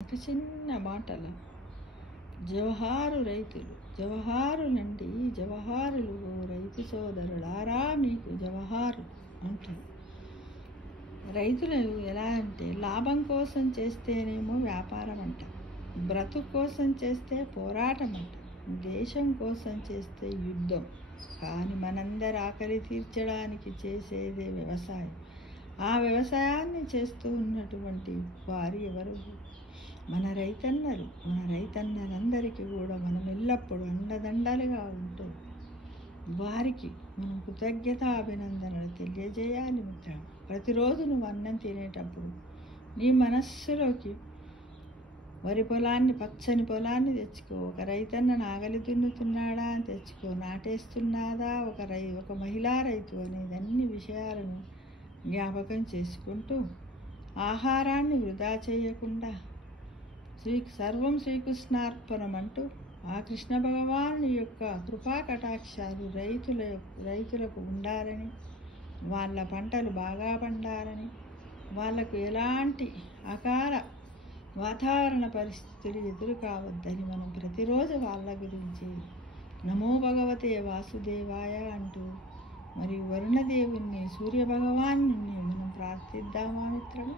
ఒక చిన్న మాటలు జవహారు రైతులు జవహారులండి జవహారులు రైతు సోదరులారా మీకు జవహారు అంటారు. రైతులు ఎలా అంటే లాభం కోసం చేస్తేనేమో వ్యాపారం అంట, బ్రతుకు కోసం చేస్తే పోరాటం అంట, దేశం కోసం చేస్తే యుద్ధం. కానీ మనందరి ఆకలి తీర్చడానికి చేసేదే వ్యవసాయం. ఆ వ్యవసాయాన్ని చేస్తూ ఉన్నటువంటి వారు ఎవరు? మన రైతన్నలు. మన రైతన్నలందరికీ కూడా మనం ఎల్లప్పుడూ అండదండలుగా ఉంటూ వారికి మనం కృతజ్ఞత అభినందనలు తెలియజేయాలి. మిత్రం, ప్రతిరోజు నువ్వు అన్నం తినేటప్పుడు నీ మనస్సులోకి వరి పొలాన్ని, పచ్చని పొలాన్ని తెచ్చుకో. ఒక రైతన్న నాగలి దున్నుతున్నాడా అని తెచ్చుకో, నాటేస్తున్నాదా ఒక మహిళా రైతు అనేది అన్ని విషయాలను జ్ఞాపకం చేసుకుంటూ ఆహారాన్ని వృధా చేయకుండా సర్వం శ్రీకృష్ణార్పణం అంటూ ఆ కృష్ణ భగవాను యొక్క కృపా కటాక్షాలు రైతులకు ఉండాలని, వాళ్ళ పంటలు బాగా పండాలని, వాళ్లకు ఎలాంటి అకాల వాతావరణ పరిస్థితులు ఎదురు కావద్దని మనం ప్రతిరోజు వాళ్ళ గురించి నమో భగవతే వాసుదేవాయ అంటూ మరియు వరుణదేవుణ్ణి, సూర్యభగవాన్ని మనం ప్రార్థిద్దామా మిత్రము?